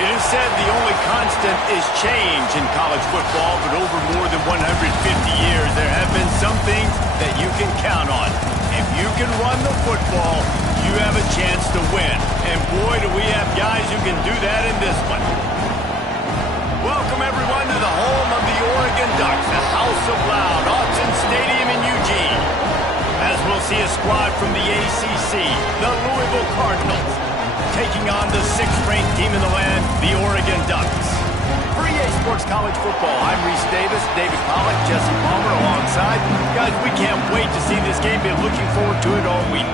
It is said the only constant is change in college football, but over more than 150 years, there have been some things that you can count on. If you can run the football, you have a chance to win. And boy, do we have guys who can do that in this one. Welcome, everyone, to the home of the Oregon Ducks, the House of Loud, Autzen Stadium in Eugene. As we'll see a squad from the ACC, the Louisville Cardinals, taking on the 6th-ranked team in the land, the Oregon Ducks. For EA Sports College Football, I'm Reese Davis, David Pollack, Jesse Palmer alongside. Guys, we can't wait to see this game. Been looking forward to it all week.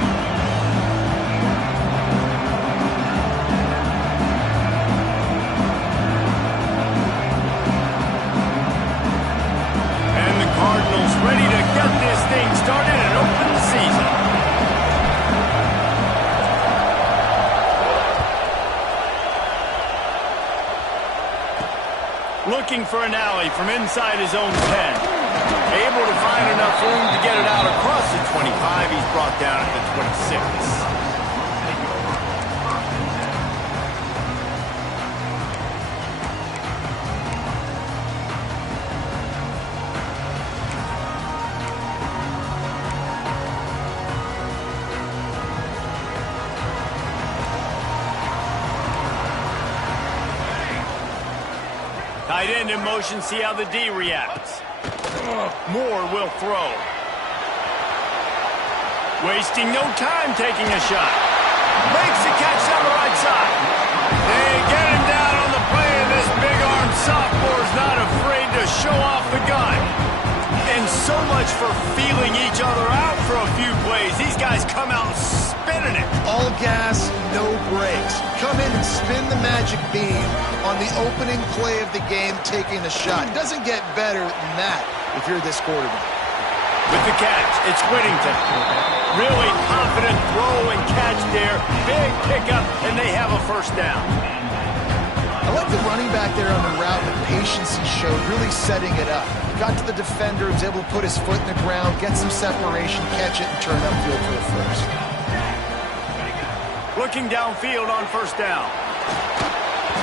And the Cardinals ready to get this thing started and open the season. Looking for an alley from inside his own 10. Able to find enough room to get it out across the 25. He's brought down at the 26. Tight end in motion, see how the D reacts. Moore will throw. Wasting no time taking a shot. Makes the catch down the right side. They get him down on the play, and this big-armed sophomore is not afraid to show off the gun. And so much for feeling each other out for a few plays. These guys come out spinning it. All gas, no brakes. Come in and spin the magic beam on the opening play of the game, taking a shot. Doesn't get better than that if you're this quarterback. With the catch, it's Whittington. Really confident throw and catch there. Big pickup, and they have a first down. I like the running back there on the route, the patience he showed, really setting it up. Got to the defender, was able to put his foot in the ground, get some separation, catch it, and turn upfield for the first. Looking downfield on first down.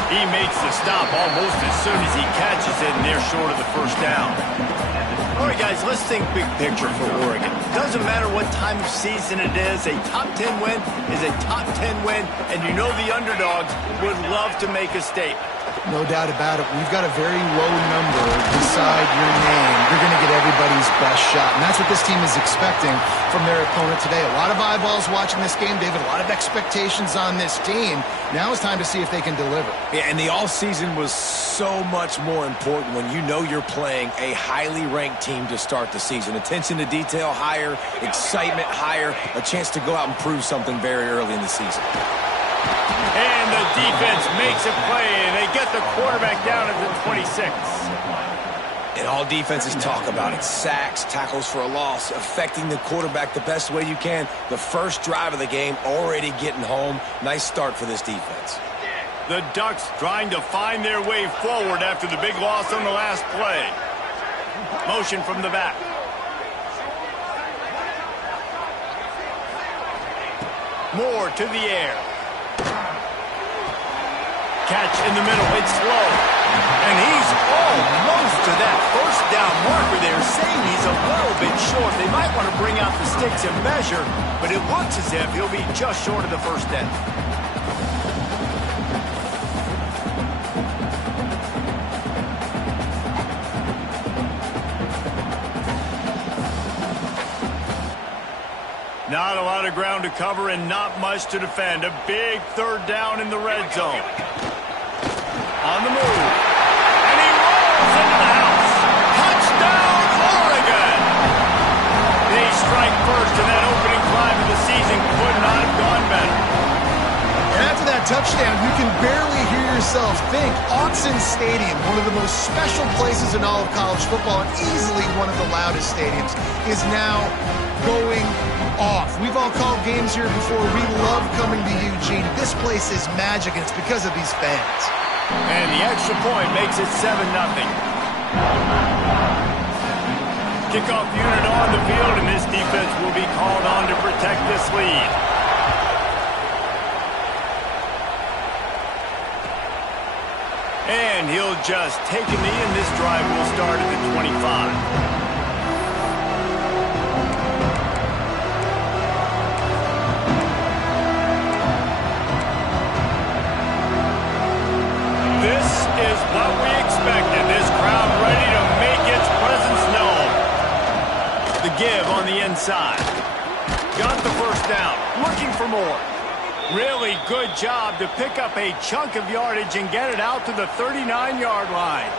He makes the stop almost as soon as he catches it, and they're short of the first down. All right, guys, let's think big picture for Oregon. Doesn't matter what time of season it is, a top 10 win is a top 10 win, and you know the underdogs would love to make a statement. No doubt about it. When you've got a very low number beside your name, you're going to get everybody's best shot. And that's what this team is expecting from their opponent today. A lot of eyeballs watching this game, David. A lot of expectations on this team. Now it's time to see if they can deliver. Yeah, and the offseason was so much more important when you know you're playing a highly ranked team to start the season. Attention to detail higher, excitement higher, a chance to go out and prove something very early in the season. And the defense makes a play, and they get the quarterback down at the 26. And all defenses talk about it. Sacks, tackles for a loss, affecting the quarterback the best way you can. The first drive of the game, already getting home. Nice start for this defense. The Ducks trying to find their way forward after the big loss on the last play. Motion from the back. Moore to the air. Catch in the middle. It's slow. And he's almost to that first down marker there, saying he's a little bit short. They might want to bring out the sticks and measure, but it looks as if he'll be just short of the first down. Not a lot of ground to cover and not much to defend. A big third down in the red zone. On the move. And he rolls into the house. Touchdown, Oregon! They strike first, and that opening drive of the season could not have gone better. And after that touchdown, you can barely hear yourself think. Autzen Stadium, one of the most special places in all of college football, and easily one of the loudest stadiums, is now going off. We've all called games here before. We love coming to Eugene. This place is magic, and it's because of these fans. And the extra point makes it 7-0. Kickoff unit on the field, and this defense will be called on to protect this lead. And he'll just take a knee, and this drive will start at the 25. This is what we expected. This crowd ready to make its presence known. The give on the inside. Got the first down. Looking for more. Really good job to pick up a chunk of yardage and get it out to the 39-yard line.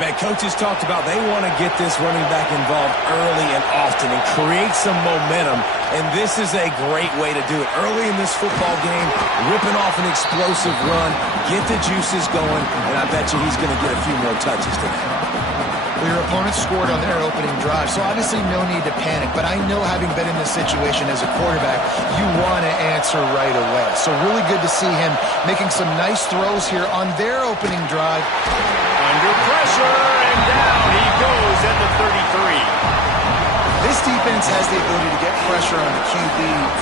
Man, coaches talked about they want to get this running back involved early and often and create some momentum, and this is a great way to do it. Early in this football game, ripping off an explosive run, get the juices going, and I bet you he's going to get a few more touches today. Well, your opponent scored on their opening drive, so obviously no need to panic, but I know having been in this situation as a quarterback, you want to answer right away. So really good to see him making some nice throws here on their opening drive. Under pressure, and down he goes at the 33. This defense has the ability to get pressure on the QB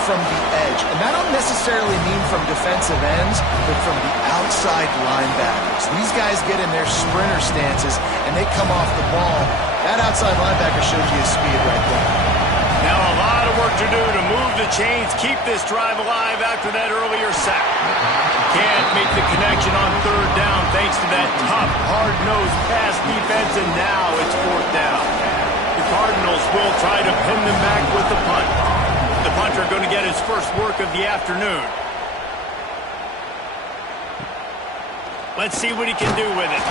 from the edge. And that don't necessarily mean from defensive ends, but from the outside linebackers. These guys get in their sprinter stances, and they come off the ball. That outside linebacker shows you his speed right there. Now a lot of work to do to move the chains, keep this drive alive after that earlier sack. Can't make the connection on third down thanks to that tough, hard-nosed pass defense, and now it's fourth down. The Cardinals will try to pin them back with the punt. The punter going to get his first work of the afternoon. Let's see what he can do with it.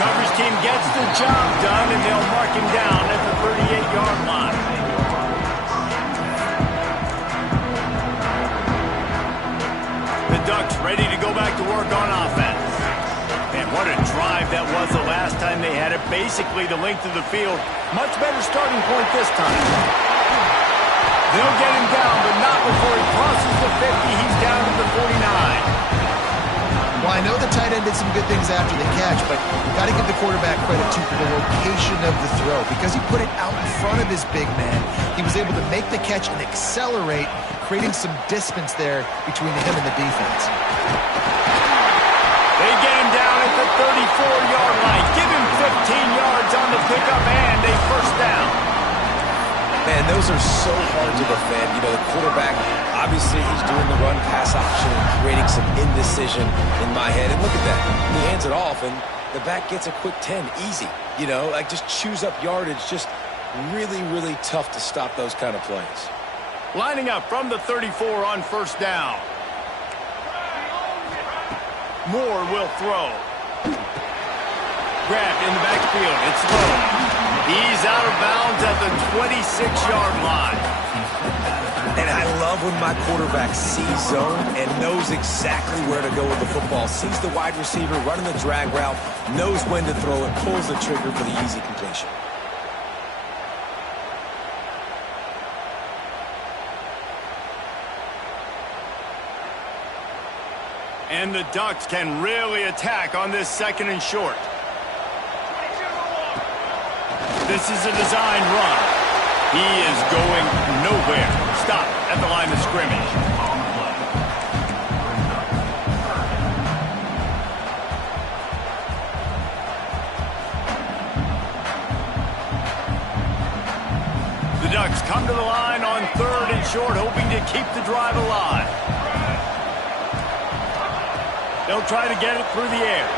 Coverage team gets the job done, and they'll mark him down at the 38-yard line. The Ducks ready to go back to work on offense. And what a drive that was the last time they had it. Basically the length of the field. Much better starting point this time. They'll get him down, but not before he crosses the 50. He's down to the 49. Well, I know the tight end did some good things after the catch, but you've got to give the quarterback credit to the location of the throw. Because he put it out in front of his big man, he was able to make the catch and accelerate, creating some distance there between him and the defense. They get him down at the 34-yard line. Give him 15 yards on the pickup and a first down. Man, those are so hard to defend. You know, the quarterback, obviously he's doing the run-pass option and creating some indecision in my head. And look at that. He hands it off, and the back gets a quick 10. Easy. You know, like just chews up yardage. Just really, really tough to stop those kind of plays. Lining up from the 34 on first down. Moore will throw. Grabbed in the backfield. It's low. He's out of bounds at the 26-yard line. And I love when my quarterback sees zone and knows exactly where to go with the football. Sees the wide receiver running the drag route, knows when to throw it, pulls the trigger for the easy completion. And the Ducks can really attack on this 2nd and short. This is a design run. He is going nowhere. Stop at the line of scrimmage. The Ducks come to the line on 3rd and short, hoping to keep the drive alive. They'll try to get it through the air.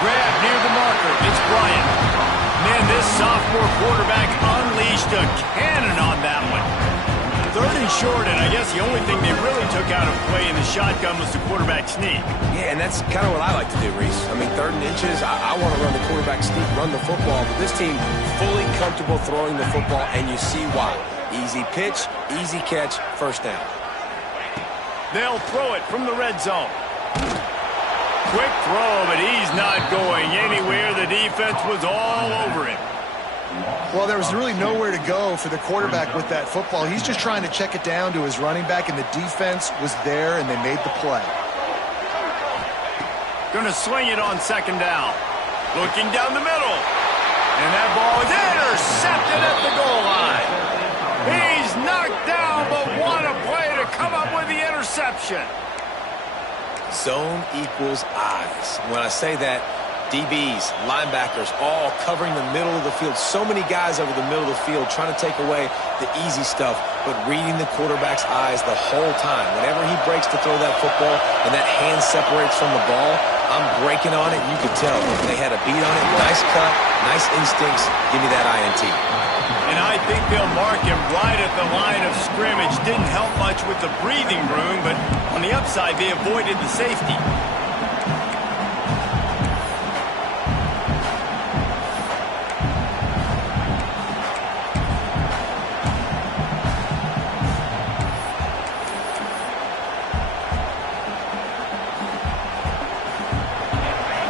Grab near the marker. It's Bryant. Man, this sophomore quarterback unleashed a cannon on that one. 3rd and short, and I guess the only thing they really took out of play in the shotgun was the quarterback sneak. Yeah, and that's kind of what I like to do, Reese. I mean, 3rd and inches, I want to run the quarterback sneak, run the football, but this team fully comfortable throwing the football, and you see why. Easy pitch, easy catch, 1st down. They'll throw it from the red zone. Quick throw, but he's not going anywhere. The defense was all over him. Well, there was really nowhere to go for the quarterback with that football. He's just trying to check it down to his running back, and the defense was there, and they made the play. Going to swing it on 2nd down. Looking down the middle. And that ball is intercepted at the goal line. He's knocked down, but what a play to come up with the interception. Zone equals eyes. When I say that, DBs, linebackers, all covering the middle of the field. So many guys over the middle of the field trying to take away the easy stuff, but reading the quarterback's eyes the whole time. Whenever he breaks to throw that football and that hand separates from the ball, I'm breaking on it, and you could tell. They had a beat on it. Nice cut, nice instincts. Give me that INT. And I think they'll mark him right at the line of scrimmage. Didn't help much with the breathing room, but on the upside, they avoided the safety.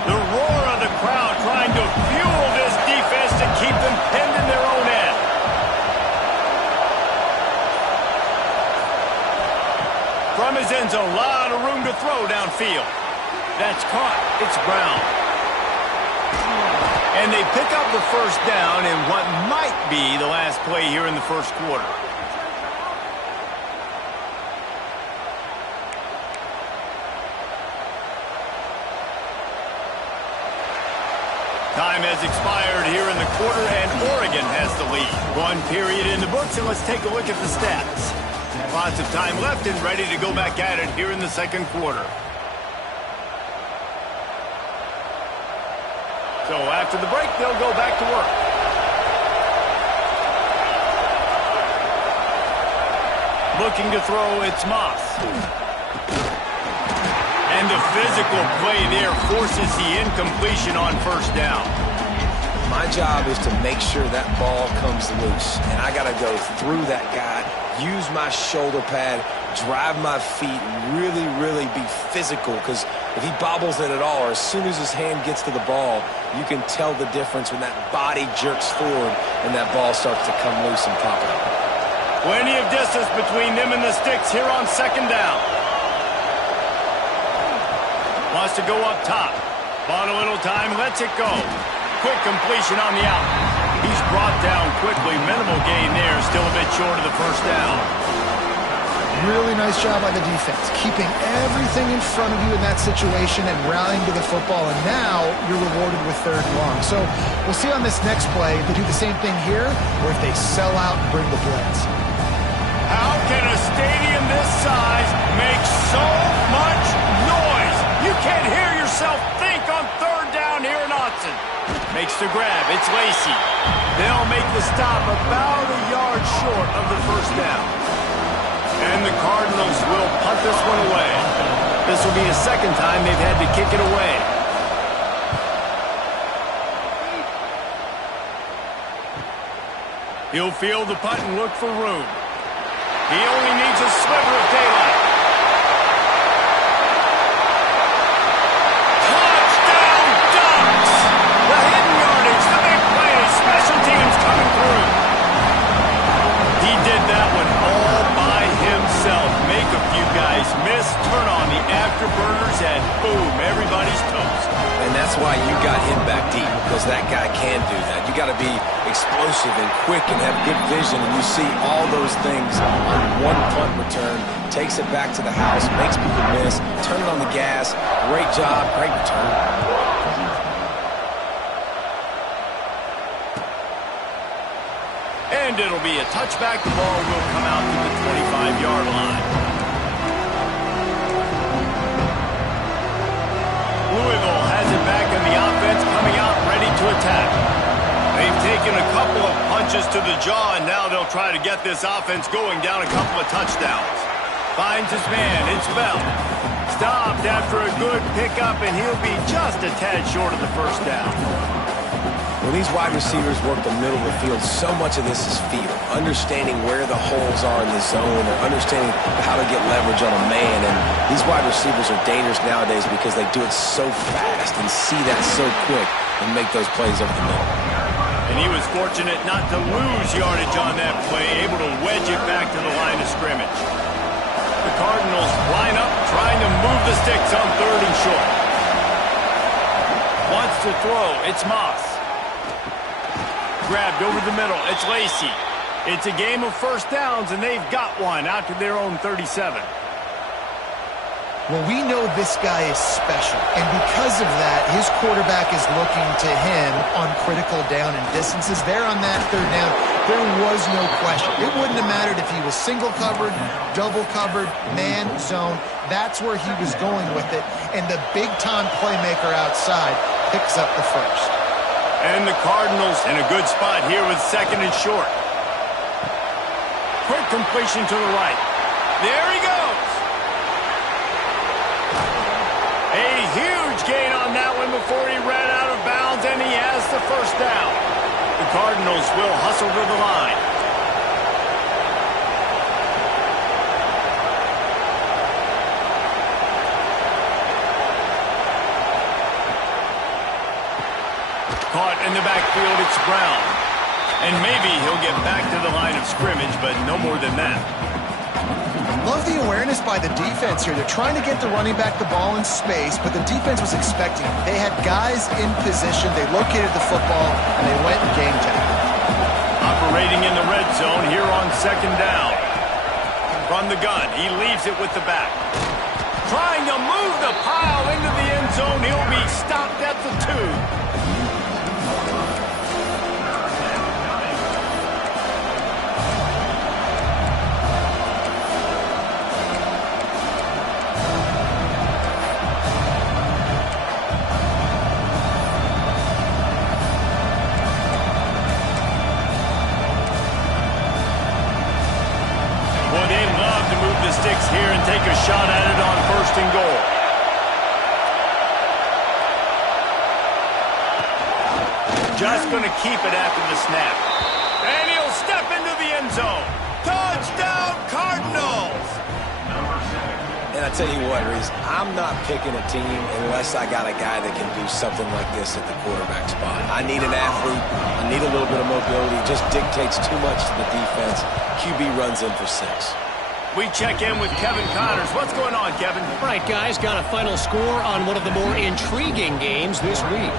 The roar of the crowd trying to fuel this defense to keep them pinned in their own end. From his end zone, a lot of room to throw downfield. That's caught. It's Brown. And they pick up the 1st down in what might be the last play here in the 1st quarter. Time has expired here in the quarter, and Oregon has the lead. 1 period in the books, and let's take a look at the stats. Lots of time left and ready to go back at it here in the 2nd quarter. So after the break, they'll go back to work. Looking to throw, it's Moss. And the physical play there forces the incompletion on 1st down. My job is to make sure that ball comes loose, and I got to go through that guy, use my shoulder pad, drive my feet, and really, really be physical, because if he bobbles it at all, or as soon as his hand gets to the ball, you can tell the difference when that body jerks forward and that ball starts to come loose and pop out. Plenty of distance between them and the sticks here on 2nd down. Wants to go up top. Bought a little time, lets it go. Quick completion on the out. He's brought down quickly. Minimal gain there. Still a bit short of the 1st down. Really nice job by the defense, keeping everything in front of you in that situation and rallying to the football. And now you're rewarded with 3rd and long. So we'll see on this next play if they do the same thing here or if they sell out and bring the blitz. How can a stadium this size make so much noise? You can't hear yourself think on 3rd down here in Austin. Makes the grab. It's Lacey. They'll make the stop about a yard short of the 1st down. And the Cardinals will punt this one away. This will be the 2nd time they've had to kick it away. He'll field the punt and look for room. He only needs a sliver of daylight. Touchdown Ducks! The hidden yardage, the big play, special teams coming through. He did that one all by himself. Make a few guys miss, turn on the afterburners, and boom, everybody's toast. And that's why you got him back deep, because that guy can do that. You got to be explosive and quick and have good vision, and you see all those things on one punt return. Takes it back to the house, makes people miss, turn it on the gas. Great job, great return. And it'll be a touchback. The ball will come out to the 25-yard line. Louisville has it back in the offense, coming out ready to attack. They've taken a couple of punches to the jaw, and now they'll try to get this offense going down a couple of touchdowns. Finds his man, it's Bell. Stopped after a good pickup, and he'll be just a tad short of the first down. When these wide receivers work the middle of the field, so much of this is feel. Understanding where the holes are in the zone, or understanding how to get leverage on a man. And these wide receivers are dangerous nowadays because they do it so fast and see that so quick and make those plays over the middle. And he was fortunate not to lose yardage on that play, able to wedge it back to the line of scrimmage. The Cardinals line up, trying to move the sticks on 3rd and short. Wants to throw, it's Moss. Grabbed over the middle, it's Lacey. It's a game of first downs, and they've got one out to their own 37. Well, we know this guy is special, and because of that, his quarterback is looking to him on critical down and distances. There on that 3rd down, there was no question. It wouldn't have mattered if he was single covered, double covered, man, zone. That's where he was going with it, and the big-time playmaker outside picks up the first. And the Cardinals in a good spot here with 2nd and short. Quick completion to the right. There he goes. A huge gain on that one before he ran out of bounds, and he has the first down. The Cardinals will hustle to the line. Caught in the backfield, it's Brown. And maybe he'll get back to the line of scrimmage, but no more than that. Love the awareness by the defense here. They're trying to get the running back the ball in space, but the defense was expecting it. They had guys in position. They located the football, and they went and game tackled. Operating in the red zone here on 2nd down. From the gun, he leaves it with the back. Trying to move the pile into the end zone. He'll be stopped at the 2. Sticks here and take a shot at it on 1st and goal. Just going to keep it after the snap. And he'll step into the end zone. Touchdown, Cardinals! And I tell you what, Reese, I'm not picking a team unless I got a guy that can do something like this at the quarterback spot. I need an athlete. I need a little bit of mobility. It just dictates too much to the defense. QB runs in for 6. We check in with Kevin Connors. What's going on, Kevin? All right, guys, got a final score on one of the more intriguing games this week.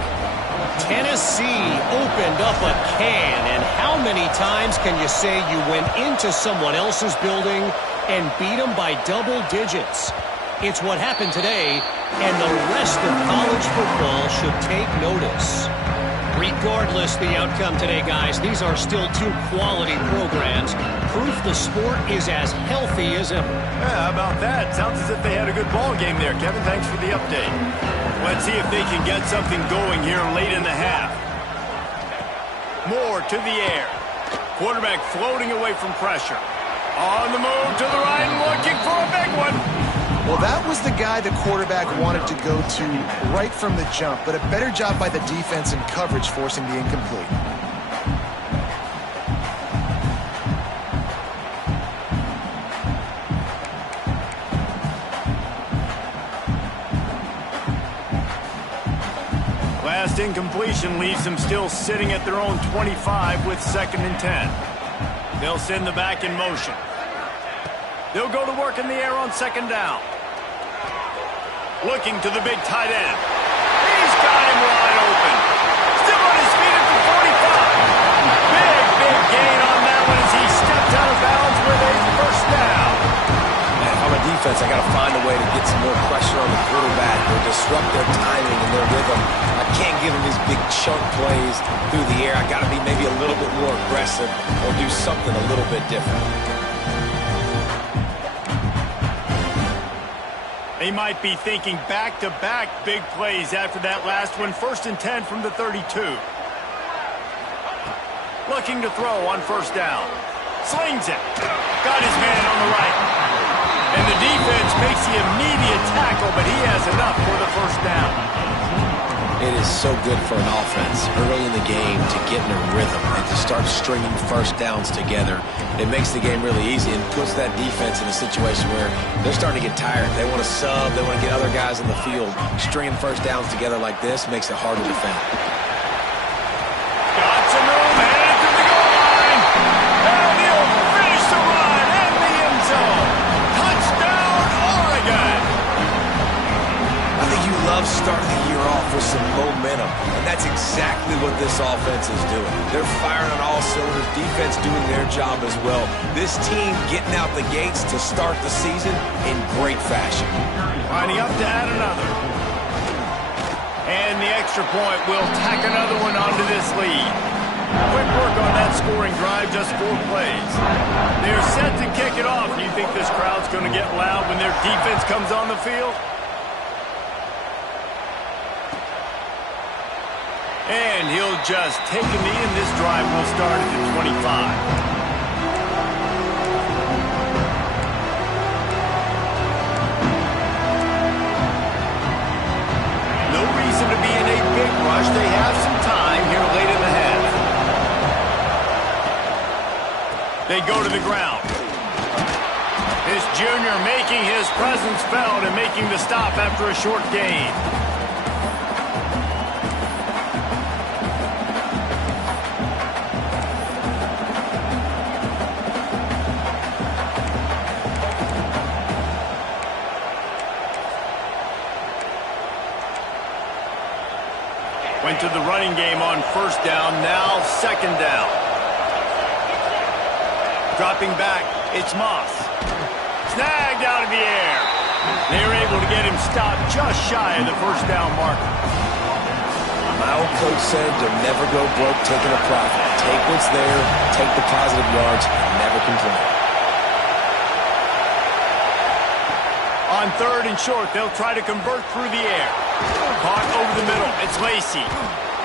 Tennessee opened up a can, and how many times can you say you went into someone else's building and beat them by double digits? It's what happened today, and the rest of college football should take notice. Regardless the outcome today, guys, these are still 2 quality programs. Proof the sport is as healthy as ever. Yeah, how about that? Sounds as if they had a good ball game there, Kevin. Thanks for the update. Let's see if they can get something going here late in the half. Moore to the air. Quarterback floating away from pressure. On the move to the right, looking for a big one. Well, that was the guy the quarterback wanted to go to right from the jump, but a better job by the defense in coverage forcing the incomplete. first incompletion leaves them still sitting at their own 25 with 2nd and 10. They'll send the back in motion. They'll go to work in the air on 2nd down. Looking to the big tight end. He's got him wide open. Still on his feet at the 45. Big gain on that one as he stepped out of bounds with a first down. Man, if I'm a defense, I got to find a way to get some more pressure on the quarterback or disrupt their timing and their rhythm. I can't give them these big chunk plays through the air. I got to be maybe a little bit more aggressive or do something a little bit different. They might be thinking back-to-back big plays after that last one. 1st and 10 from the 32. Looking to throw on 1st down. Slings it. Got his man on the right. And the defense makes the immediate tackle, but he has enough for the 1st down. It is so good for an offense early in the game to get in a rhythm and to start stringing 1st downs together. It makes the game really easy and puts that defense in a situation where they're starting to get tired. They want to sub. They want to get other guys in the field. Stringing 1st downs together like this makes it hard to defend. Got some room, headed to the goal line. And he'll finish the run in the end zone. Touchdown, Oregon. I think you love starting the year off with some momentum, and that's exactly what this offense is doing. They're firing on all cylinders, defense doing their job as well. This team getting out the gates to start the season in great fashion. Lining up to add another. And the extra point will tack another one onto this lead. Quick work on that scoring drive, just 4 plays. They're set to kick it off. Do you think this crowd's going to get loud when their defense comes on the field? And he'll just take a knee, and this drive will start at the 25. No reason to be in a big rush. They have some time here late in the half. They go to the ground. This junior making his presence felt and making the stop after a short gain. Went to the running game on 1st down, now 2nd down. Dropping back, it's Moss. Snagged out of the air. They were able to get him stopped just shy of the 1st down marker. My old coach said to never go broke taking a profit. Take what's there, take the positive yards, and never complain. On 3rd and short, they'll try to convert through the air. Caught over the middle. It's Lacey.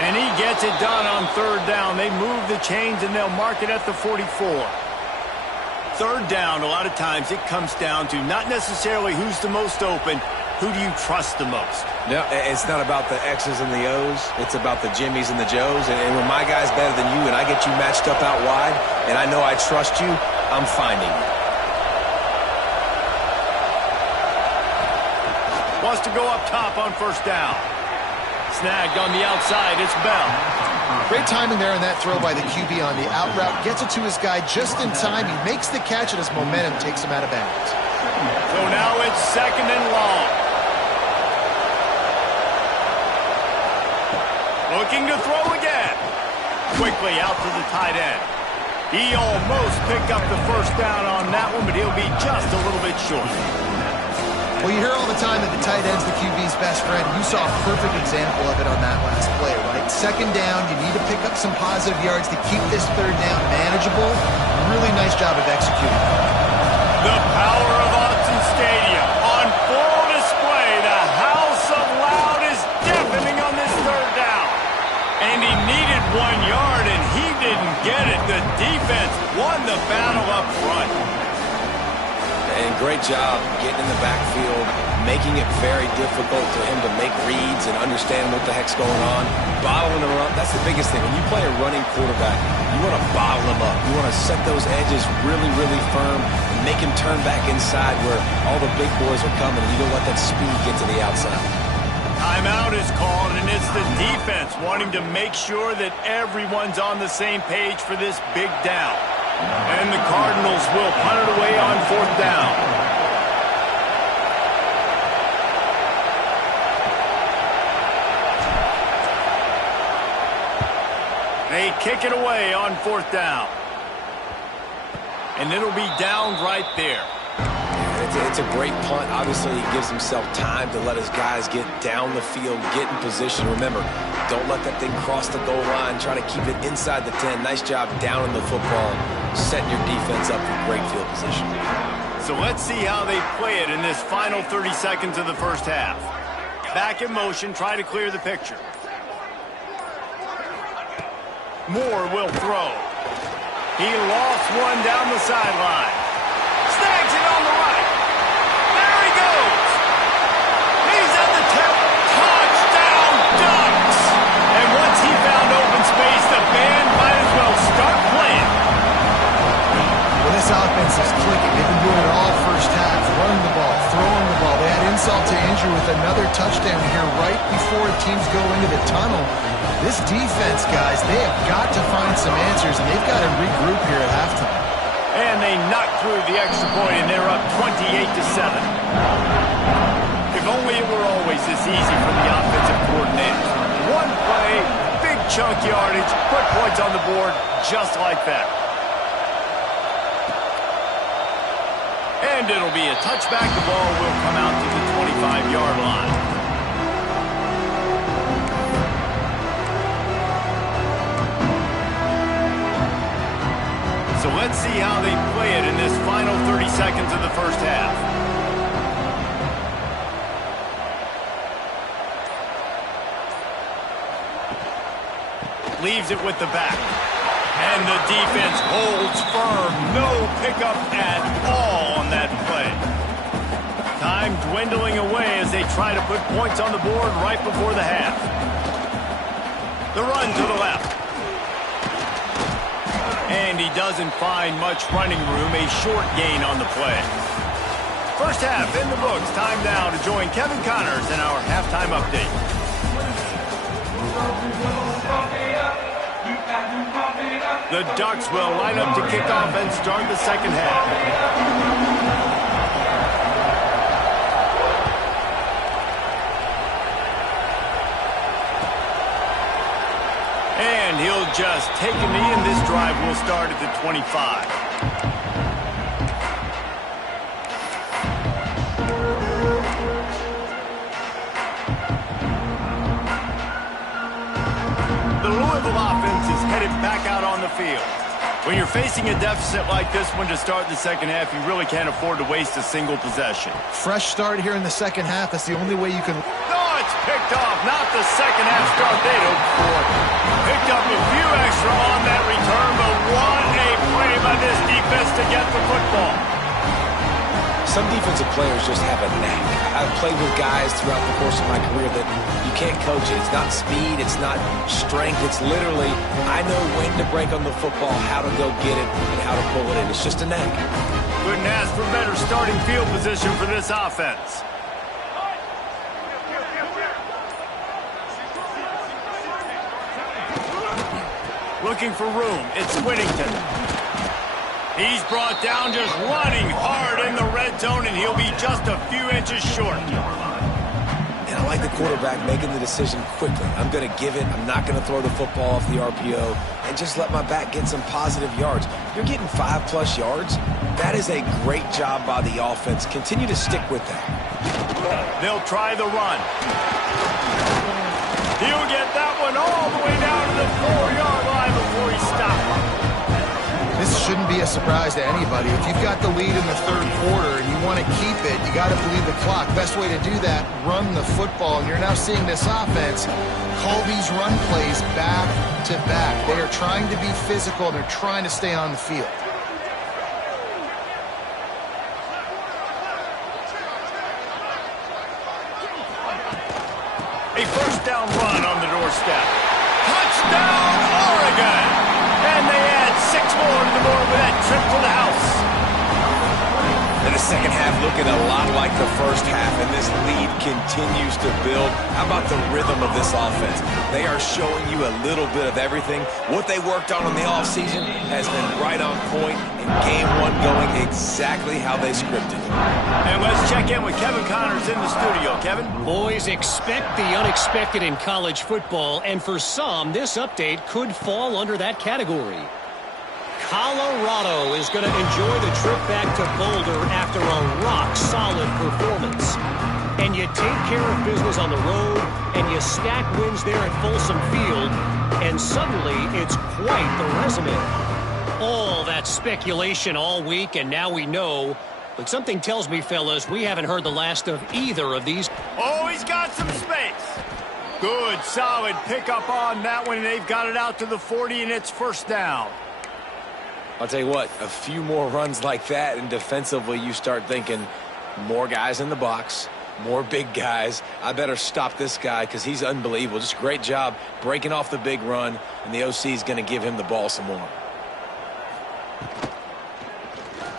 And he gets it done on 3rd down. They move the chains, and they'll mark it at the 44. 3rd down, a lot of times it comes down to not necessarily who's the most open, who do you trust the most? No, it's not about the X's and the O's. It's about the Jimmies and the Joes. And when my guy's better than you and I get you matched up out wide, and I know I trust you, I'm finding you. Wants to go up top on 1st down. Snagged on the outside, it's Bell. Great timing there in that throw by the QB on the out route. Gets it to his guy just in time. He makes the catch, and his momentum takes him out of bounds. So now it's 2nd and long. Looking to throw again. Quickly out to the tight end. He almost picked up the 1st down on that one, but he'll be just a little bit short. Well, you hear all the time that the tight end's the QB's best friend. You saw a perfect example of it on that last play, right? 2nd down, you need to pick up some positive yards to keep this 3rd down manageable. Really nice job of executing. The power of Autzen Stadium on full display. The house of loud is deafening on this 3rd down. And he needed 1 yard, and he didn't get it. The defense won the battle up front. And great job getting in the backfield, making it very difficult for him to make reads and understand what the heck's going on. Bottling them up, that's the biggest thing. When you play a running quarterback, you want to bottle them up. You want to set those edges really, really firm and make him turn back inside where all the big boys are coming, and you don't let that speed get to the outside. Timeout is called, and it's the defense wanting to make sure that everyone's on the same page for this big down. And the Cardinals will punt it away on 4th down. They kick it away on 4th down. And it'll be down right there. It's a great punt. Obviously, he gives himself time to let his guys get down the field, get in position. Remember, don't let that thing cross the goal line. Try to keep it inside the 10. Nice job down in the football, setting your defense up for great field position. So let's see how they play it in this final 30 seconds of the first half. Back in motion, try to clear the picture. Moore will throw. He lost one down the sideline. Snags it on the right. There he goes. He's at the tip. Touchdown, Ducks. And once he found open space, the band might as well start playing. Well, this offense is clicking. They've been doing it all first half. Running the ball, throwing the ball. They had insult to injury with another touchdown here right before teams go into the tunnel. This defense, guys, they have got to find some answers, and they've got to regroup here at halftime. And they knocked through the extra point, and they're up 28-7. If only it were always this easy for the offensive coordinators. One play, big chunk yardage, put points on the board just like that. And it'll be a touchback. The ball will come out to the 25-yard line. So let's see how they play it in this final 30 seconds of the first half. Leaves it with the back. And the defense holds firm. No pickup at all on that play. Time dwindling away as they try to put points on the board right before the half. The run to the left. And he doesn't find much running room, a short gain on the play. First half in the books. Time now to join Kevin Connors in our halftime update. The Ducks will line up to kick off and start the second half. And he'll just take a knee, and this drive will start at the 25. The Louisville offense is headed back out on the field. When you're facing a deficit like this one to start the second half, you really can't afford to waste a single possession. Fresh start here in the second half. That's the only way you can... Oh, it's picked off. Not the second half start they'd hoped for. Picked up a few extra on that return, but what a play by this defense to get the football. Some defensive players just have a knack. I've played with guys throughout the course of my career that you can't coach it. It's not speed, it's not strength. It's literally, I know when to break on the football, how to go get it, and how to pull it in. It's just a knack. Couldn't ask for better starting field position for this offense. Looking for room. It's Whittington. He's brought down just running hard in the red zone, and he'll be just a few inches short. And I like the quarterback making the decision quickly. I'm going to give it. I'm not going to throw the football off the RPO and just let my back get some positive yards. You're getting 5+ yards. That is a great job by the offense. Continue to stick with that. They'll try the run. He'll get that one all the way down to the 4-yard line before he stops. This shouldn't be a surprise to anybody. If you've got the lead in the third quarter and you want to keep it, you got to bleed the clock. Best way to do that, run the football. And you're now seeing this offense call these run plays back to back. They are trying to be physical, and they're trying to stay on the field. A first down run on the doorstep. Touchdown, Oregon! And they add 6 more to the board with that trip to the house. And a second half looking a lot like the first half, and this lead continues to build. How about the rhythm of this offense? They are showing you a little bit of everything. What they worked on in the offseason has been right on point, and game one going exactly how they scripted. And let's check in with Kevin Connors in the studio. Kevin? Boys, expect the unexpected in college football, and for some, this update could fall under that category. Colorado is going to enjoy the trip back to Boulder after a rock-solid performance. And you take care of business on the road, and you stack wins there at Folsom Field, and suddenly it's quite the resume. All that speculation all week, and now we know. But something tells me, fellas, we haven't heard the last of either of these. Oh, he's got some space. Good, solid pickup on that one, and they've got it out to the 40, and it's first down. I'll tell you what, a few more runs like that, and defensively you start thinking more guys in the box, more big guys. I better stop this guy because he's unbelievable. Just great job breaking off the big run, and the OC is going to give him the ball some more.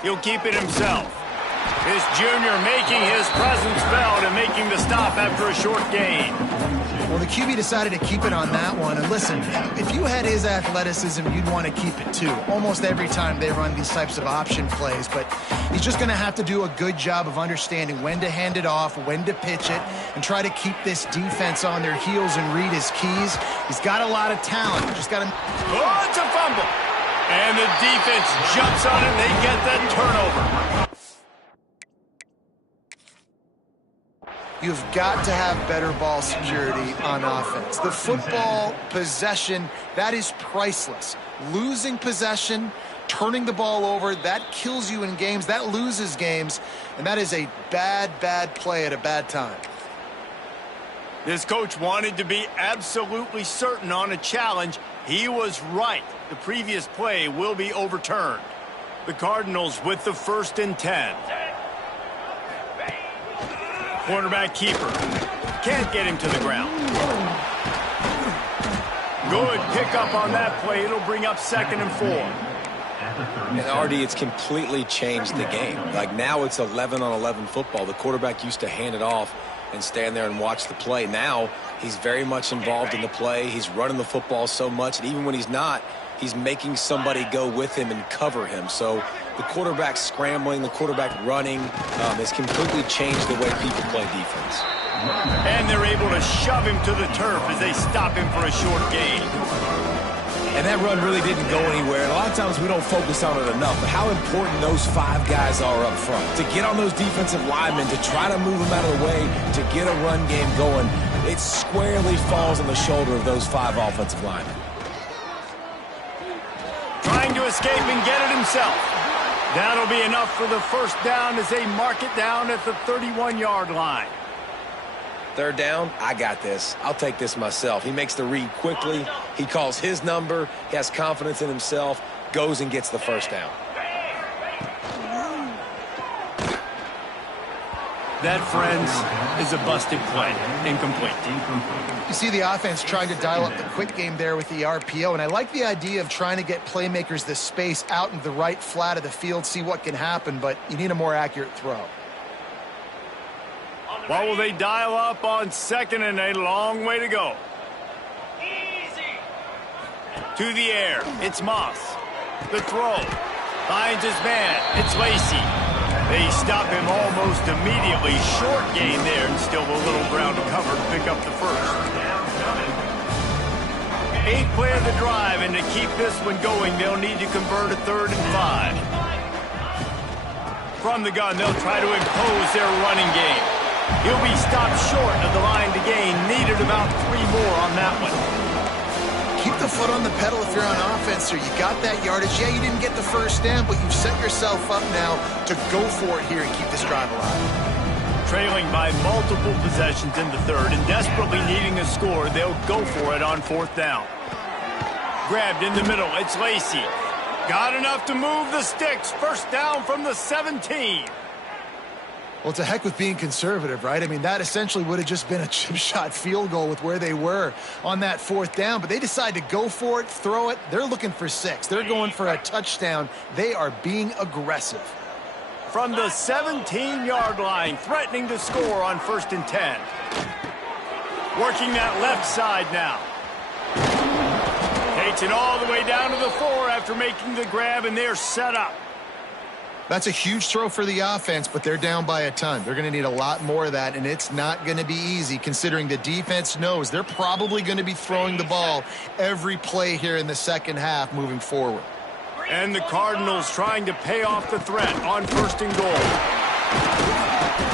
He'll keep it himself. This junior making his presence felt and making the stop after a short gain. Well, the QB decided to keep it on that one. And listen, if you had his athleticism, you'd want to keep it too. Almost every time they run these types of option plays. But he's just going to have to do a good job of understanding when to hand it off, when to pitch it, and try to keep this defense on their heels and read his keys. He's got a lot of talent. Just got to... Oh, it's a fumble. And the defense jumps on it, and they get that turnover. You've got to have better ball security on offense. The football possession, that is priceless. Losing possession, turning the ball over, that kills you in games, that loses games, and that is a bad, bad play at a bad time. This coach wanted to be absolutely certain on a challenge. He was right. The previous play will be overturned. The Cardinals with the 1st and 10. Quarterback keeper. Can't get him to the ground. Good pickup on that play. It'll bring up 2nd and 4. And Artie, it's completely changed the game. Like now it's 11-on-11 football. The quarterback used to hand it off and stand there and watch the play. Now he's very much involved in the play. He's running the football so much, and even when he's not, he's making somebody go with him and cover him. So the quarterback scrambling, the quarterback running has completely changed the way people play defense. And they're able to shove him to the turf as they stop him for a short gain. And that run really didn't go anywhere. And a lot of times we don't focus on it enough, but how important those 5 guys are up front. To get on those defensive linemen, to try to move them out of the way, to get a run game going, it squarely falls on the shoulder of those 5 offensive linemen. Trying to escape and get it himself. That'll be enough for the first down as they mark it down at the 31-yard line. 3rd down, I got this. I'll take this myself. He makes the read quickly. He calls his number. He has confidence in himself. Goes and gets the first down. That, friends, is a busted play. Incomplete. You see the offense trying to dial up the quick game there with the RPO, and I like the idea of trying to get playmakers the space out into the right flat of the field, see what can happen, but you need a more accurate throw. What will they dial up on 2nd and a long way to go? Easy. To the air. It's Moss. The throw. Finds his man. It's Lacey. They stop him almost immediately. Short gain there, and still a little ground to cover to pick up the first. 8th play of the drive, and to keep this one going, they'll need to convert a 3rd and 5. From the gun, they'll try to impose their running game. He'll be stopped short of the line to gain. Needed about 3 more on that one. Keep the foot on the pedal if you're on offense, sir. You got that yardage. Yeah, you didn't get the first down, but you've set yourself up now to go for it here and keep this drive alive. Trailing by multiple possessions in the 3rd and desperately needing a score, they'll go for it on 4th down. Grabbed in the middle. It's Lacey. Got enough to move the sticks. First down from the 17. Well, to heck with being conservative, right? I mean, that essentially would have just been a chip shot field goal with where they were on that 4th down. But they decide to go for it, throw it. They're looking for 6. They're going for a touchdown. They are being aggressive. From the 17-yard line, threatening to score on 1st and 10. Working that left side now. Takes it all the way down to the 4 after making the grab, and they're set up. That's a huge throw for the offense, but they're down by a ton. They're going to need a lot more of that, and it's not going to be easy considering the defense knows they're probably going to be throwing the ball every play here in the second half moving forward. And the Cardinals trying to pay off the threat on 1st and goal.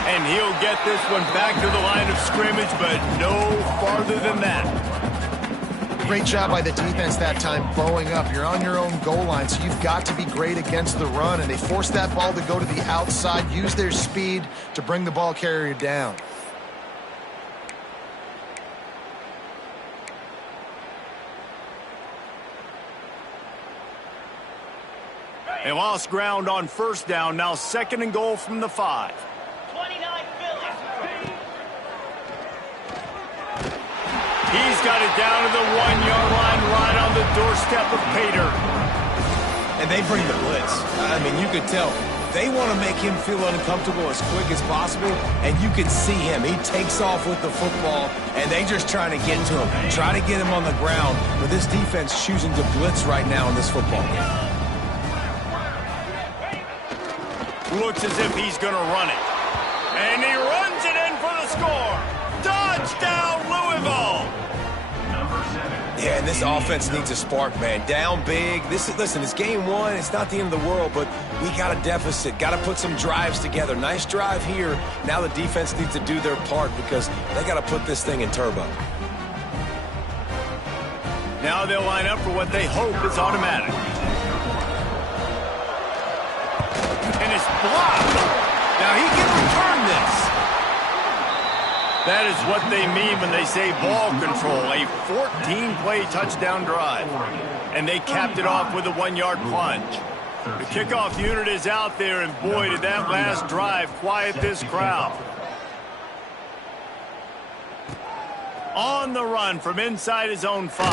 And he'll get this one back to the line of scrimmage, but no farther than that. Great job by the defense that time, bowing up. You're on your own goal line, so you've got to be great against the run, and they forced that ball to go to the outside, use their speed to bring the ball carrier down. They lost ground on 1st down, now 2nd and goal from the 5. He's got it down to the 1-yard line, right on the doorstep of Pater. And they bring the blitz. I mean, you could tell they want to make him feel uncomfortable as quick as possible, and you can see him. He takes off with the football, and they just trying to get to him, try to get him on the ground. But this defense choosing to blitz right now in this football game. Looks as if he's going to run it. And he runs it in for the score. Touchdown, Louisville! Yeah, and this offense needs a spark, man. Down big. Listen, it's game 1. It's not the end of the world, but we got a deficit. Got to put some drives together. Nice drive here. Now the defense needs to do their part because they got to put this thing in turbo. Now they'll line up for what they hope is automatic. And it's blocked. Now he can return this. That is what they mean when they say ball control. A 14-play touchdown drive. And they capped it off with a 1-yard plunge. The kickoff unit is out there, and boy, did that last drive quiet this crowd. On the run from inside his own 5.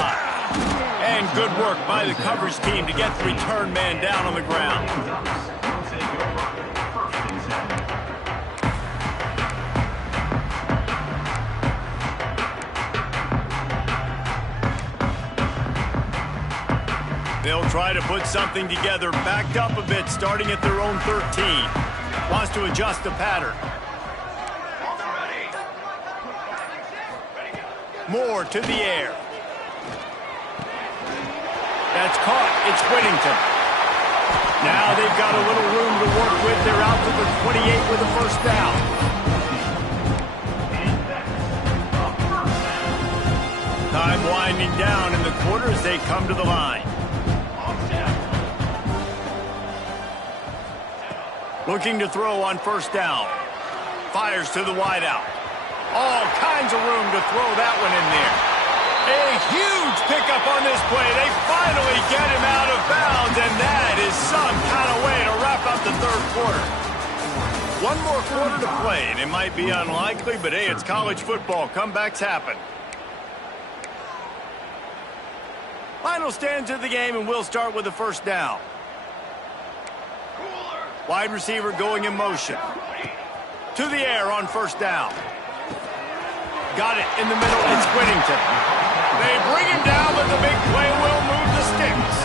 And good work by the coverage team to get the return man down on the ground. They'll try to put something together, backed up a bit, starting at their own 13. Wants to adjust the pattern. Moore to the air. That's caught. It's Whittington. Now they've got a little room to work with. They're out to the 28 with a 1st down. Time winding down in the quarter as they come to the line. Looking to throw on 1st down. Fires to the wideout. All kinds of room to throw that one in there. A huge pickup on this play. They finally get him out of bounds, and that is some kind of way to wrap up the 3rd quarter. One more quarter to play, and it might be unlikely, but hey, it's college football. Comebacks happen. Final stands of the game, and we'll start with the 1st down. Wide receiver going in motion. To the air on 1st down. Got it in the middle. It's Whittington. They bring him down, but the big play will move the sticks.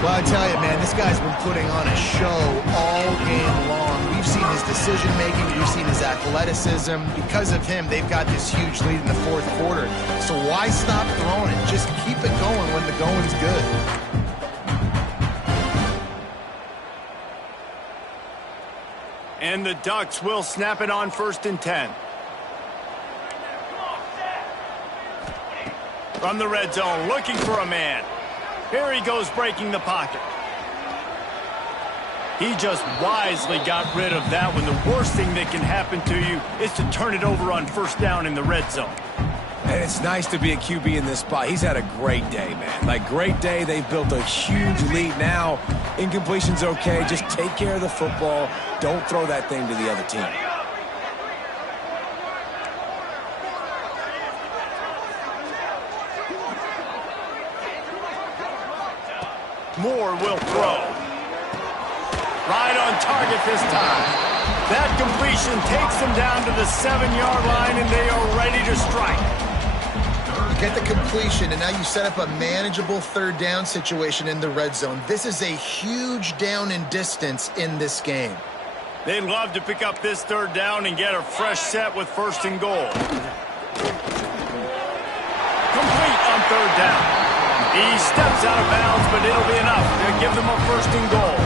Well, I tell you, man, this guy's been putting on a show all game long. We've seen his decision-making. We've seen his athleticism. Because of him, they've got this huge lead in the 4th quarter. So why stop throwing it? Just keep it going when the going's good. And the Ducks will snap it on 1st and 10. From the red zone, looking for a man. Here he goes, breaking the pocket. He just wisely got rid of that one. The worst thing that can happen to you is to turn it over on 1st down in the red zone. And it's nice to be a QB in this spot. He's had a great day, man. Like, great day. They've built a huge lead now. Incompletion's okay. Just take care of the football. Don't throw that thing to the other team. Moore will throw. Right on target this time. That completion takes them down to the 7-yard line, and they are ready to strike. You get the completion, and now you set up a manageable third down situation in the red zone. This is a huge down in distance in this game. They'd love to pick up this third down and get a fresh set with 1st and goal. Complete on 3rd down. He steps out of bounds, but it'll be enough to give them a 1st and goal.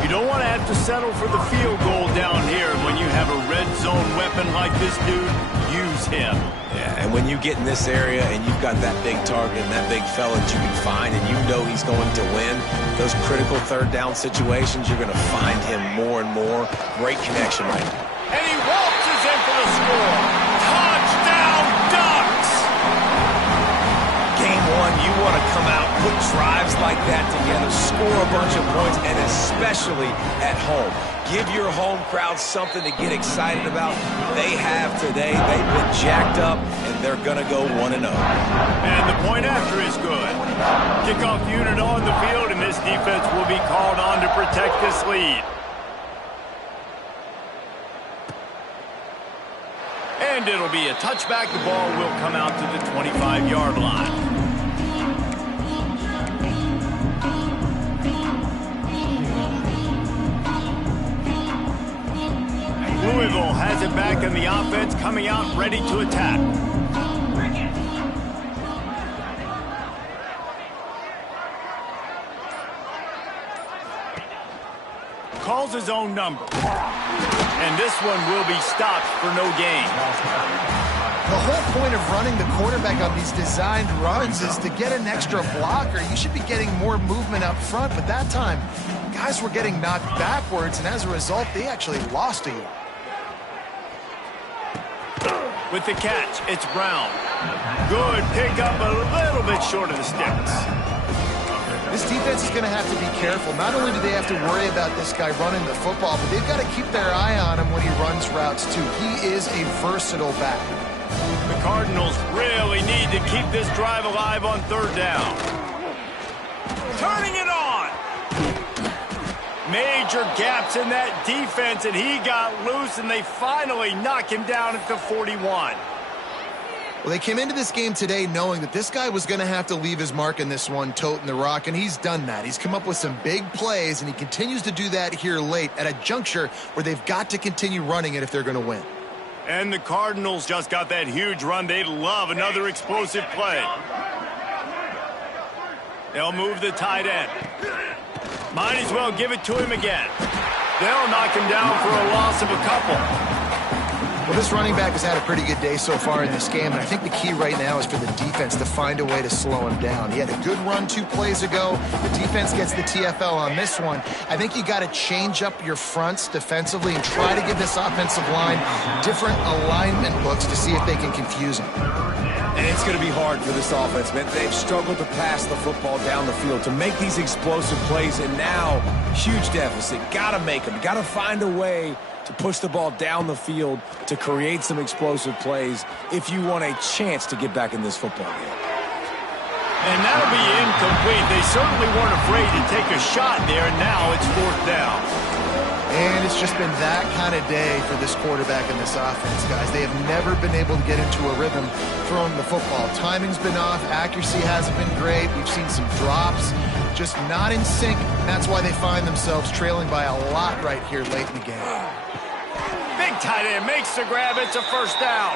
You don't want to have to settle for the field goal down here. When you have a red zone weapon like this dude, use him. Yeah, and when you get in this area and you've got that big target and that big fella that you can find and you know he's going to win, those critical 3rd down situations, you're going to find him more and more. Great connection right now. And he waltzes in for the score. Touchdown Ducks! Game 1, you want to come out, put drives like that together, score a bunch of points, and especially at home. Give your home crowd something to get excited about. They have today. They've been jacked up, and they're going to go 1-0. And the point after is good. Kickoff unit on the field, and this defense will be called on to protect this lead. And it'll be a touchback. The ball will come out to the 25-yard line. Louisville has it back in the offense, coming out ready to attack. Calls his own number. And this one will be stopped for no gain. The whole point of running the quarterback on these designed runs is to get an extra blocker. You should be getting more movement up front, but that time, guys were getting knocked backwards, and as a result, they actually lost a yard. With the catch, it's Brown. Good pickup, a little bit short of the sticks. This defense is going to have to be careful. Not only do they have to worry about this guy running the football, but they've got to keep their eye on him when he runs routes, too. He is a versatile back. The Cardinals really need to keep this drive alive on 3rd down. Turning it on. Major gaps in that defense, and he got loose, and they finally knock him down at the 41. Well, they came into this game today knowing that this guy was going to have to leave his mark in this one, toting the rock, and he's done that. He's come up with some big plays, and he continues to do that here late at a juncture where they've got to continue running it if they're going to win. And the Cardinals just got that huge run. They'd love another explosive play. They'll move the tight end. Might as well give it to him again. They'll knock him down for a loss of a couple. Well, this running back has had a pretty good day so far in this game, and I think the key right now is for the defense to find a way to slow him down. He had a good run 2 plays ago. The defense gets the TFL on this one. I think you got to change up your fronts defensively and try to give this offensive line different alignment looks to see if they can confuse him. And it's going to be hard for this offense, man. They've struggled to pass the football down the field, to make these explosive plays, and now, huge deficit. Got to make them. Got to find a way to push the ball down the field to create some explosive plays if you want a chance to get back in this football game. And that'll be incomplete. They certainly weren't afraid to take a shot there, and now it's 4th down. And it's just been that kind of day for this quarterback and this offense, guys. They have never been able to get into a rhythm throwing the football. Timing's been off. Accuracy hasn't been great. We've seen some drops, just not in sync. And that's why they find themselves trailing by a lot right here late in the game. Big tight end makes the grab. It's a 1st down.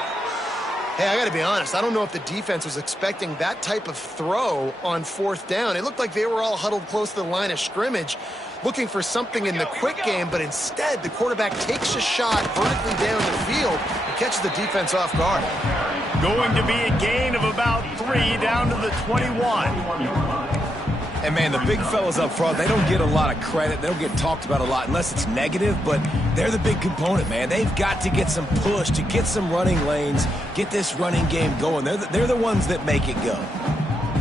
Hey, I got to be honest. I don't know if the defense was expecting that type of throw on 4th down. It looked like they were all huddled close to the line of scrimmage, looking for something in the quick game, but instead the quarterback takes a shot vertically down the field and catches the defense off guard. Going to be a gain of about 3 down to the 21. And, man, the big fellas up front, they don't get a lot of credit. They don't get talked about a lot unless it's negative, but they're the big component, man. They've got to get some push, to get some running lanes, get this running game going. They're the ones that make it go.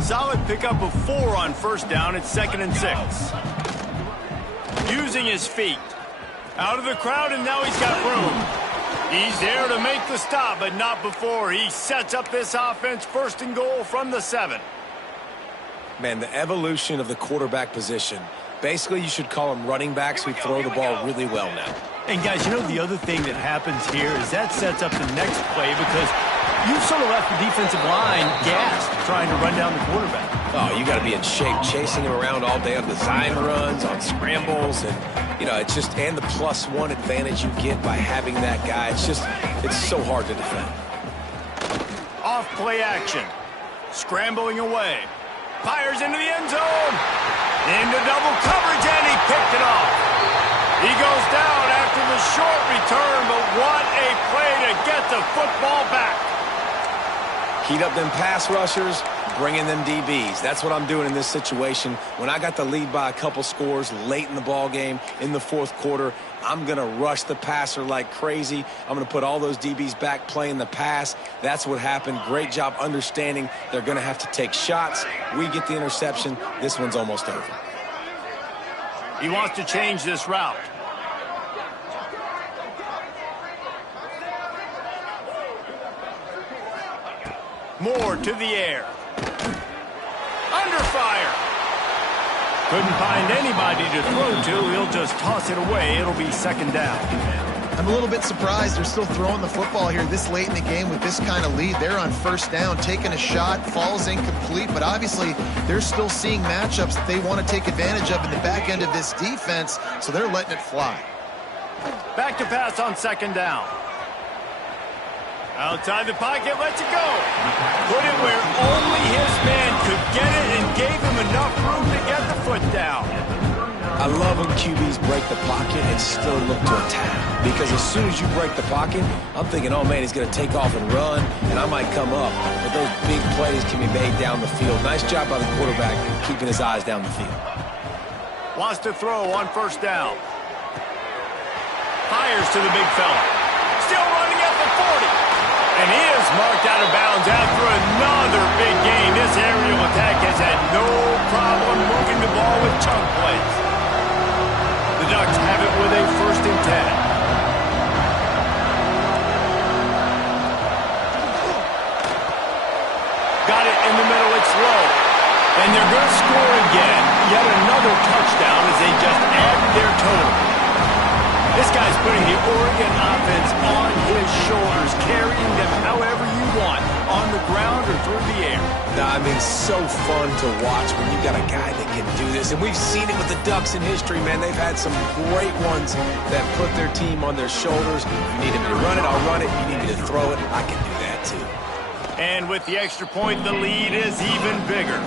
Solid pickup of 4 on 1st down. It's 2nd and 6. Using his feet. Out of the crowd, and now he's got room. He's there to make the stop, but not before. He sets up this offense 1st and goal from the 7. Man, the evolution of the quarterback position Basically, you should call them running backs who throw the ball really well now. And, guys, you know the other thing that happens here is that sets up the next play because you've sort of left the defensive line gassed trying to run down the quarterback. Oh, you got to be in shape, chasing him around all day on design runs, on scrambles, and, you know, it's just, and the +1 advantage you get by having that guy. It's so hard to defend. Off play action. Scrambling away. Fires into the end zone. Into double coverage, and he picked it off. He goes down after the short return, but what a play to get the football back. Heat up them pass rushers, bring in them DBs. That's what I'm doing in this situation. When I got the lead by a couple scores late in the ball game, in the fourth quarter, I'm going to rush the passer like crazy. I'm going to put all those DBs back playing the pass. That's what happened. Great job understanding they're going to have to take shots. We get the interception. This one's almost over. He wants to change this route. Moore to the air. Under fire. Couldn't find anybody to throw to. He'll just toss it away. It'll be second down. I'm a little bit surprised they're still throwing the football here this late in the game with this kind of lead. They're on first down, taking a shot, falls incomplete, but obviously they're still seeing matchups that they want to take advantage of in the back end of this defense, so they're letting it fly. Back to pass on second down. Outside the pocket, lets it go. Put it where only his man could get it and gave him enough room to get the foot down. I love when QBs break the pocket and still look to attack. Because as soon as you break the pocket, I'm thinking, oh, man, he's going to take off and run, and I might come up. But those big plays can be made down the field. Nice job by the quarterback keeping his eyes down the field. Wants to throw on first down. Fires to the big fella. Still running at the 40. And he is marked out of bounds after another big game. This aerial attack has had no problem moving the ball with chunk plays. The Ducks have it with a 1st and 10. Got it in the middle. It's low. And they're going to score again. Yet another touchdown as they just added their total. This guy's putting the Oregon offense on his shoulders, carrying them however you want, on the ground or through the air. I mean, so fun to watch when you got a guy that can do this. And we've seen it with the Ducks in history, man. They've had some great ones that put their team on their shoulders. You need me to run it, I'll run it. You need me to throw it, I can do that too. And with the extra point, the lead is even bigger.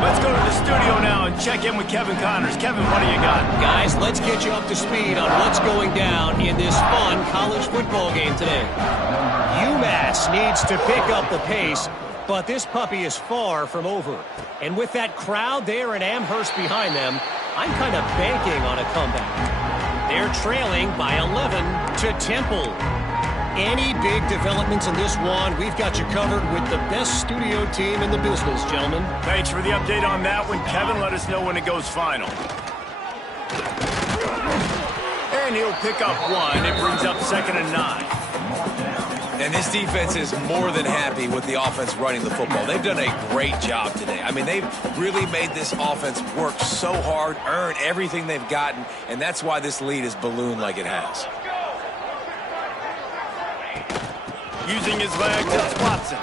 Let's go to the studio now and check in with Kevin Connors. Kevin, what do you got? Guys, let's get you up to speed on what's going down in this fun college football game today. UMass needs to pick up the pace, but this puppy is far from over. And with that crowd there in Amherst behind them, I'm kind of banking on a comeback. They're trailing by 11 to Temple. Any big developments in this one, we've got you covered with the best studio team in the business, gentlemen. Thanks for the update on that one, Kevin. Let us know when it goes final. And he'll pick up one. It brings up 2nd and 9. And this defense is more than happy with the offense running the football. They've done a great job today. I mean, they've really made this offense work so hard, earn everything they've gotten, and that's why this lead is ballooned like it has. Using his legs, it's Watson.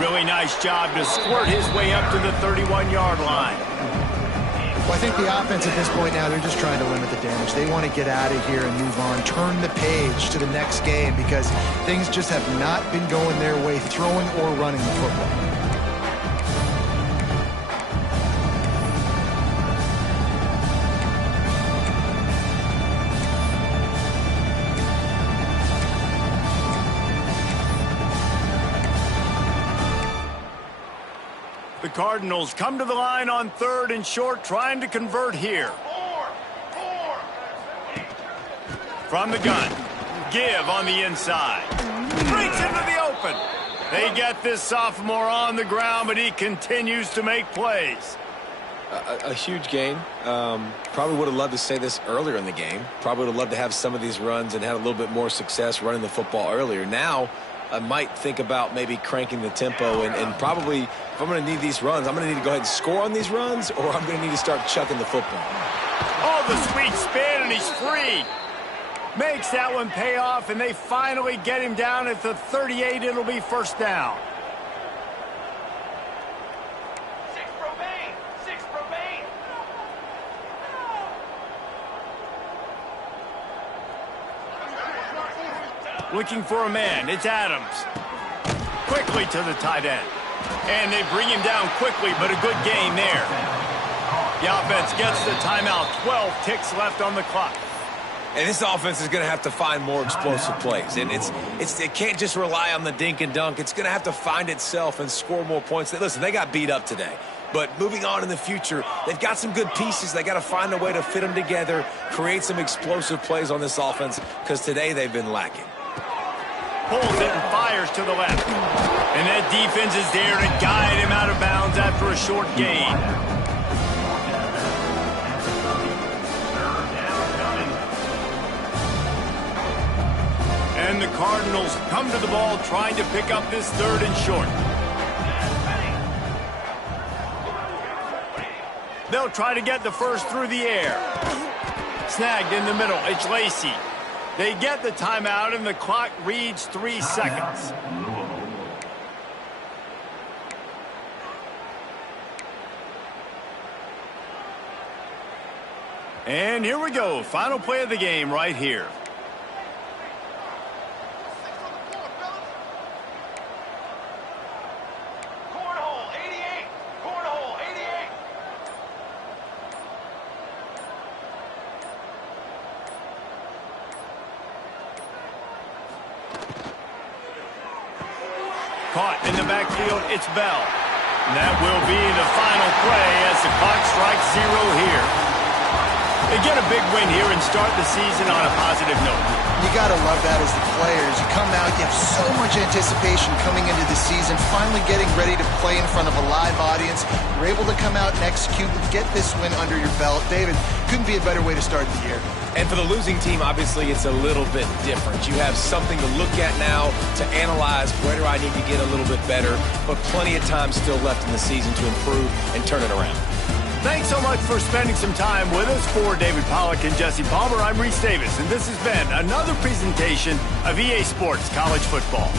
Really nice job to squirt his way up to the 31-yard line. Well, I think the offense at this point now, they're just trying to limit the damage. They want to get out of here and move on, turn the page to the next game because things just have not been going their way, throwing or running the football. The Cardinals come to the line on 3rd and short, trying to convert here. From the gun, give on the inside. Breaks into the open. They get this sophomore on the ground, but he continues to make plays. A huge game. Probably would have loved to say this earlier in the game. Probably would have loved to have some of these runs and had a little bit more success running the football earlier. Now, I might think about maybe cranking the tempo and probably, if I'm going to need these runs, I'm going to need to go ahead and score on these runs, or I'm going to need to start chucking the football. Oh, the sweet spin, and he's free. Makes that one pay off, and they finally get him down at the 38. It'll be first down. 6 remain. 6 remain. Looking for a man. It's Adams. Quickly to the tight end. And they bring him down quickly, but a good gain there. The offense gets the timeout. 12 ticks left on the clock. And this offense is going to have to find more explosive plays. And it can't just rely on the dink and dunk. It's going to have to find itself and score more points. Listen, they got beat up today. But moving on in the future, they've got some good pieces. They got to find a way to fit them together, create some explosive plays on this offense, because today they've been lacking. Pulls it and fires to the left. And that defense is there to guide him out of bounds after a short gain. And the Cardinals come to the ball trying to pick up this 3rd and short. They'll try to get the first through the air. Snagged in the middle. It's Lacey. They get the timeout, and the clock reads 3 seconds. And here we go. Final play of the game right here. Cornhole 88. Cornhole 88. Caught in the backfield, it's Bell. And that will be the final play as the clock strikes 0 here. They get a big win here and start the season on a positive note. You got to love that as the players. You come out, you have so much anticipation coming into the season, finally getting ready to play in front of a live audience. You're able to come out and execute and get this win under your belt. David, couldn't be a better way to start the year. And for the losing team, obviously, it's a little bit different. You have something to look at now to analyze where do I need to get a little bit better, but plenty of time still left in the season to improve and turn it around. Thanks so much for spending some time with us. For David Pollack and Jesse Palmer, I'm Reese Davis, and this has been another presentation of EA Sports College Football.